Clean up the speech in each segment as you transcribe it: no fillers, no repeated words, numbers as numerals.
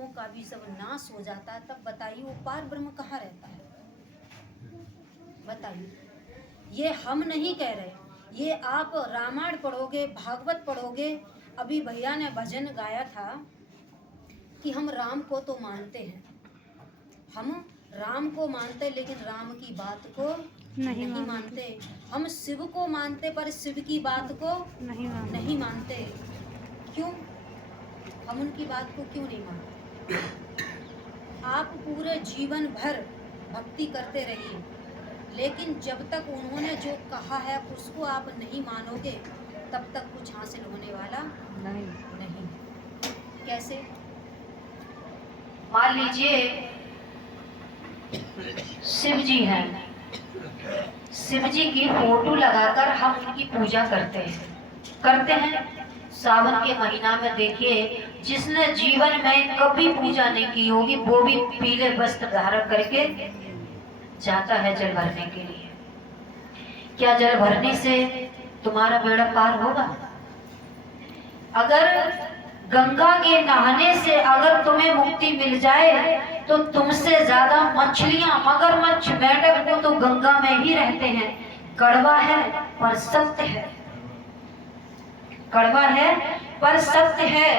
पापों का भी सब नाश हो जाता है, तब बताइए वो पार ब्रह्म कहाँ रहता है? बताइए। ये हम नहीं कह रहे, ये आप रामायण पढ़ोगे, भागवत पढ़ोगे। अभी भैया ने भजन गाया था कि हम राम को तो मानते हैं, हम राम को मानते, लेकिन राम की बात को नहीं मानते। हम शिव को मानते पर शिव की बात को नहीं मानते। क्यों? हम उनकी बात को क्यों नहीं मानते? आप पूरे जीवन भर भक्ति करते रहिए, लेकिन जब तक उन्होंने जो कहा है उसको आप नहीं मानोगे, तब तक कुछ हासिल होने वाला नहीं। कैसे? मान लीजिए शिव जी हैं, शिव जी की फोटो लगाकर हम उनकी पूजा करते हैं। सावन के महीना में देखिए, जिसने जीवन में कभी पूजा नहीं की होगी वो भी पीले वस्त्र धारण करके जाता है जल भरने के लिए। क्या जल भरने से तुम्हारा बेड़ा पार होगा? अगर गंगा के नहाने से अगर तुम्हें मुक्ति मिल जाए तो तुमसे ज्यादा मछलियां, मगरमच्छ, मेंढक को तो गंगा में ही रहते हैं। कड़वा है पर सत्य है, कड़वा है पर सत्य है,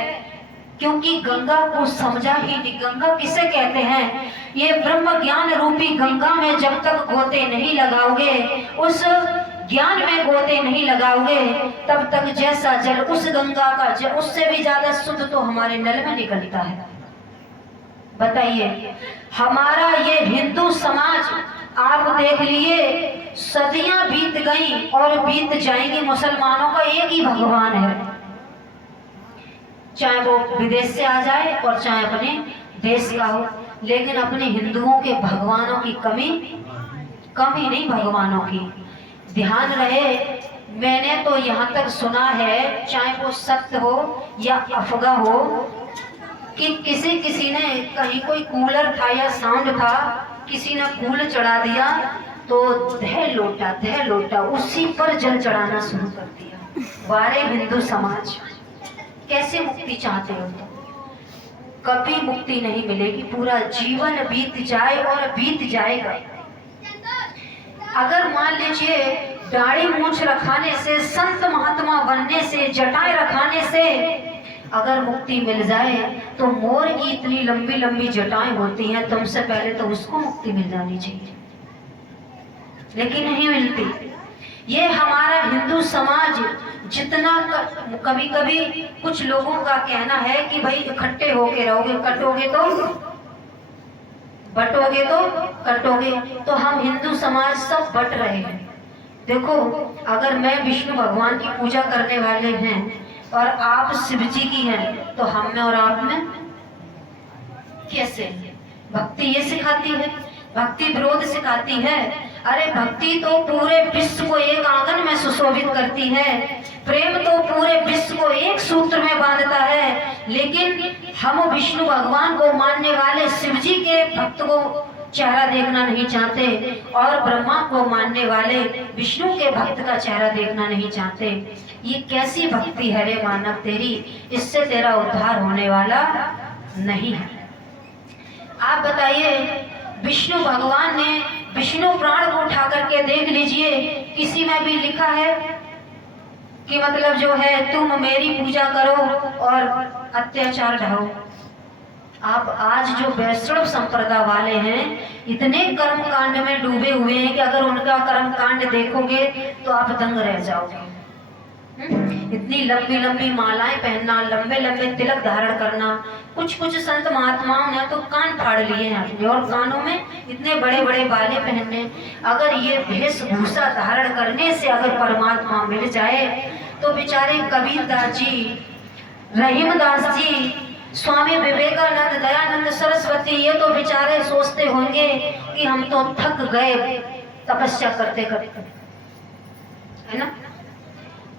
क्योंकि गंगा को समझा ही नहीं। गंगा किसे कहते हैं? ये ब्रह्म ज्ञान रूपी गंगा में जब तक गोते नहीं लगाओगे, उस ज्ञान में गोते नहीं लगाओगे, तब तक जैसा जल उस गंगा का जल, उससे भी ज्यादा शुद्ध तो हमारे नल में निकलता है। बताइए, हमारा ये हिंदू समाज आप देख लिए, सदियां बीत गई और बीत जाएंगी, मुसलमानों का एक ही भगवान है, चाहे वो विदेश से आ जाए और चाहे अपने देश का हो। लेकिन अपने हिंदुओं के भगवानों की कमी नहीं, भगवानों की ध्यान रहे। मैंने तो यहाँ तक सुना है, चाहे वो सत्य हो या अफवाह हो, कि किसी ने कहीं कोई कूलर था या साउंड था, किसी ने कूलर चढ़ा दिया तो दह लोटा उसी पर जल चढ़ाना शुरू कर दिया। वारे हिंदू समाज, कैसे मुक्ति चाहते हो तुम? कभी मुक्ति नहीं मिलेगी, पूरा जीवन बीत जाए और बीत जाएगा। अगर मान लीजिए दाढ़ी मूछ रखाने से, संत महात्मा बनने से, जटाएं रखाने से अगर मुक्ति मिल जाए, तो मोर की इतनी लंबी लंबी जटाएं होती हैं, तुमसे पहले तो उसको मुक्ति मिल जानी चाहिए, लेकिन नहीं मिलती। ये हमारा हिंदू समाज जितना कभी कभी कुछ लोगों का कहना है कि भाई इकट्ठे होके रहोगे, कटोगे तो बटोगे तो कटोगे, तो हम हिंदू समाज सब बट रहे हैं। देखो, अगर मैं विष्णु भगवान की पूजा करने वाले हैं और आप शिव जी की हैं, तो हम में और आप में कैसे? भक्ति ये सिखाती है, भक्ति विरोध सिखाती है। अरे भक्ति तो पूरे विश्व को एक आंगन में सुशोभित करती है, प्रेम तो पूरे विश्व को एक सूत्र में बांधता है। लेकिन हम विष्णु भगवान को मानने वाले शिव जी के भक्त को चेहरा देखना नहीं चाहते, और ब्रह्मा को मानने वाले विष्णु के भक्त का चेहरा देखना नहीं चाहते। ये कैसी भक्ति है रे मानव तेरी? इससे तेरा उद्धार होने वाला नहीं है। आप बताइए, विष्णु भगवान ने विष्णु प्राण को उठा करके देख लीजिए, किसी में भी लिखा है कि मतलब जो है तुम मेरी पूजा करो और अत्याचार ढाओ। आप आज जो वैष्णव संप्रदाय वाले हैं, इतने कर्म कांड में डूबे हुए हैं कि अगर उनका कर्म कांड देखोगे तो आप दंग रह जाओगे। इतनी लंबी लंबी मालाएं पहनना, लंबे लंबे तिलक धारण करना, कुछ संत महात्माओं ने तो कान फाड़ लिए हैं अपने, और कानों में इतने बड़े बड़े बाले पहनने। अगर ये वेशभूषा धारण करने से अगर परमात्मा मिल जाए, तो बेचारे कबीरदास जी, रहीमदास जी, स्वामी विवेकानंद, दयानंद सरस्वती, ये तो बेचारे सोचते होंगे कि हम तो थक गए तपस्या करते करते, है ना।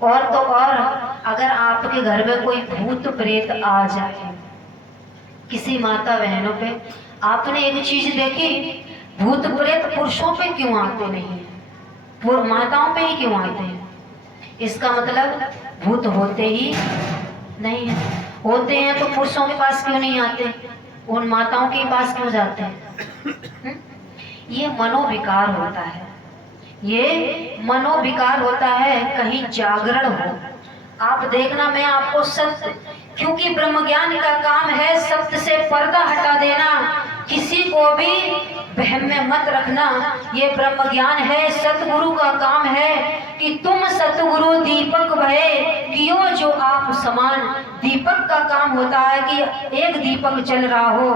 और तो और, अगर आपके घर में कोई भूत प्रेत आ जाए, किसी माता बहनों पे, आपने एक चीज देखी, भूत प्रेत पुरुषों पे क्यों आते नहीं, वो माताओं पे ही क्यों आते हैं? इसका मतलब भूत होते ही नहीं है। होते हैं तो पुरुषों के पास क्यों नहीं आते? उन माताओं के पास क्यों जाते हैं? ये मनोविकार होता है, ये मनोविकार होता है, कहीं जागरण हो। आप देखना, मैं आपको सत्य, क्योंकि ब्रह्म ज्ञान का काम है सत्य से पर्दा हटा देना, किसी को भी वहम में मत रखना। ये ब्रह्म ज्ञान है, सतगुरु का काम है कि तुम सतगुरु दीपक भये कियो जो आप समान। दीपक का काम होता है कि एक दीपक जल रहा हो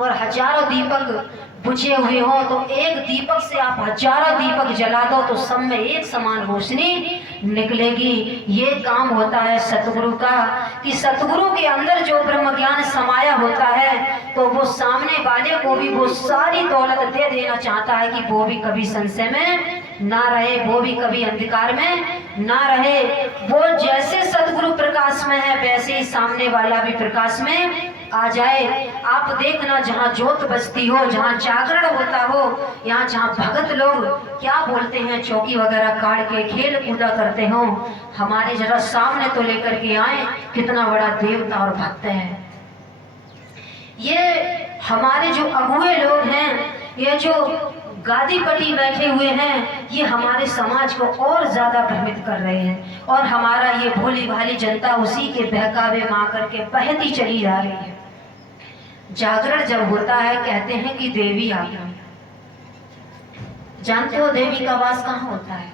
और हजारों दीपक बुझे हुए हो, तो एक दीपक से आप हजारों दीपक जला दो तो सब में एक समान रोशनी निकलेगी। ये काम होता है सतगुरु का, कि सतगुरु के अंदर जो ब्रह्म ज्ञान समाया होता है तो वो सामने वाले को भी वो सारी दौलत दे देना चाहता है कि वो भी कभी संशय में ना रहे, वो भी कभी अंधकार में ना रहे। वो जैसे सतगुरु प्रकाश में है वैसे ही सामने वाला भी प्रकाश में आ जाए। आप देखना, जहाँ ज्योत बजती हो, जहाँ जागरण होता हो, यहाँ जहाँ भगत लोग क्या बोलते हैं, चौकी वगैरह काट के खेल कूदा करते हो, हमारे जरा सामने तो लेकर के आए कितना बड़ा देवता और भक्त है। ये हमारे जो अगुए लोग हैं, ये जो गादी पटी बैठे हुए हैं, ये हमारे समाज को और ज्यादा भ्रमित कर रहे हैं, और हमारा ये भोली भाली जनता उसी के बहकावे में आकर के बहती चली जा रही है। जागरण जब होता है कहते हैं कि देवी आ गई। जानते हो देवी का वास कहाँ होता है?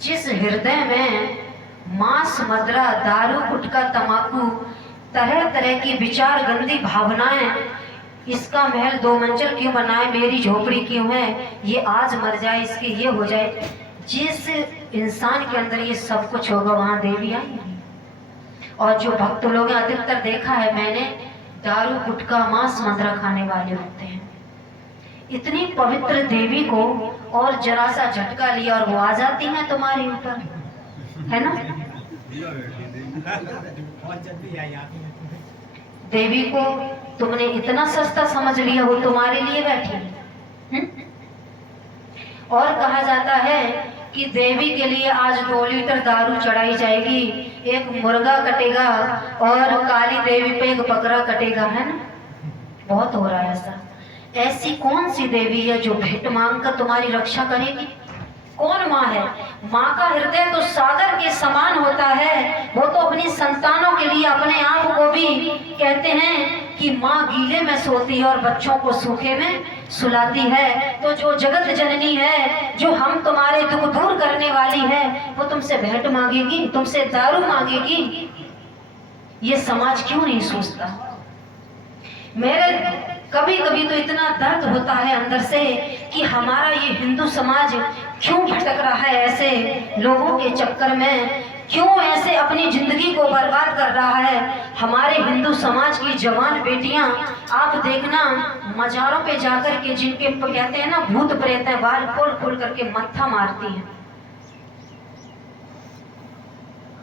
जिस हृदय में मांस, मदरा, दारू, गुटखा, तमाकू, तरह तरह की विचार, गंदी भावनाएं, इसका महल 2 मंजिल क्यों बनाए, मेरी झोपड़ी क्यों है, ये आज मर जाए, इसके ये हो जाए, जिस इंसान के अंदर ये सब कुछ होगा वहां देवी आएगी। और जो भक्त लोग अधिकतर देखा है मैंने, दारू, गुटखा, मांस, मदरा खाने वाले होते हैं। इतनी पवित्र देवी को और जरा सा झटका लिया और वो आ जाती हैं तुम्हारे ऊपर, है ना? देवी को तुमने इतना सस्ता समझ लिया, वो तुम्हारे लिए बैठी। और कहा जाता है कि देवी के लिए आज 2 लीटर दारू चढ़ाई जाएगी, एक मुर्गा कटेगा और काली देवी पे एक बकरा कटेगा, है ना? बहुत हो रहा है ऐसा। ऐसी कौन सी देवी है जो भेंट मांग कर तुम्हारी रक्षा करेगी? कौन माँ है? माँ का हृदय तो सागर के समान होता है। वो तो अपनी संतानों के लिए अपने आप को भी कहते हैं कि माँ गीले में सोती है और बच्चों को सूखे में सुलाती है। तो जो जगत जननी है, जो हम तुम्हारे दुख दूर करने वाली है, वो तुमसे भेंट मांगेगी, तुमसे दारू मांगेगी? ये समाज क्यों नहीं सोचता? मेरे कभी कभी तो इतना दर्द होता है अंदर से कि हमारा ये हिंदू समाज क्यों भटक रहा है ऐसे लोगों के चक्कर में, क्यों ऐसे अपनी जिंदगी को बर्बाद कर रहा है। हमारे हिंदू समाज की जवान बेटियां, आप देखना, मजारों पे जाकर के जिनके कहते हैं ना भूत प्रेत है, बाल खोल खोल करके मत्था मारती हैं।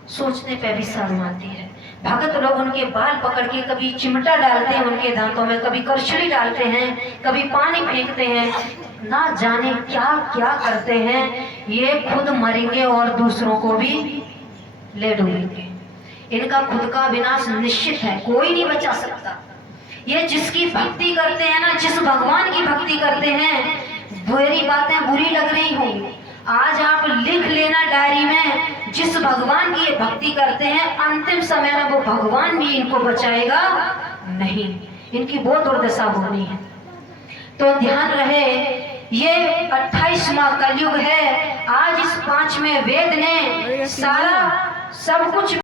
सोचने पे भी शर्म आती है। भगत लोग उनके बाल पकड़ के कभी चिमटा डालते हैं उनके दांतों में, कभी करछड़ी डालते हैं, कभी पानी फेंकते हैं, ना जाने क्या क्या करते हैं। ये खुद मरेंगे और दूसरों को भी ले डूबेंगे। इनका खुद का विनाश निश्चित है, कोई नहीं बचा सकता। ये जिसकी भक्ति करते हैं ना, जिस भगवान की भक्ति करते हैं, बुरी बातें बुरी लग रही होंगी, आज आप लिख लेना डायरी में, जिस भगवान की ये भक्ति करते हैं अंतिम समय में वो भगवान भी इनको बचाएगा नहीं, इनकी बहुत दुर्दशा होनी है। तो ध्यान रहे, ये 28वां कलयुग है। आज इस 5वें वेद ने सारा सब कुछ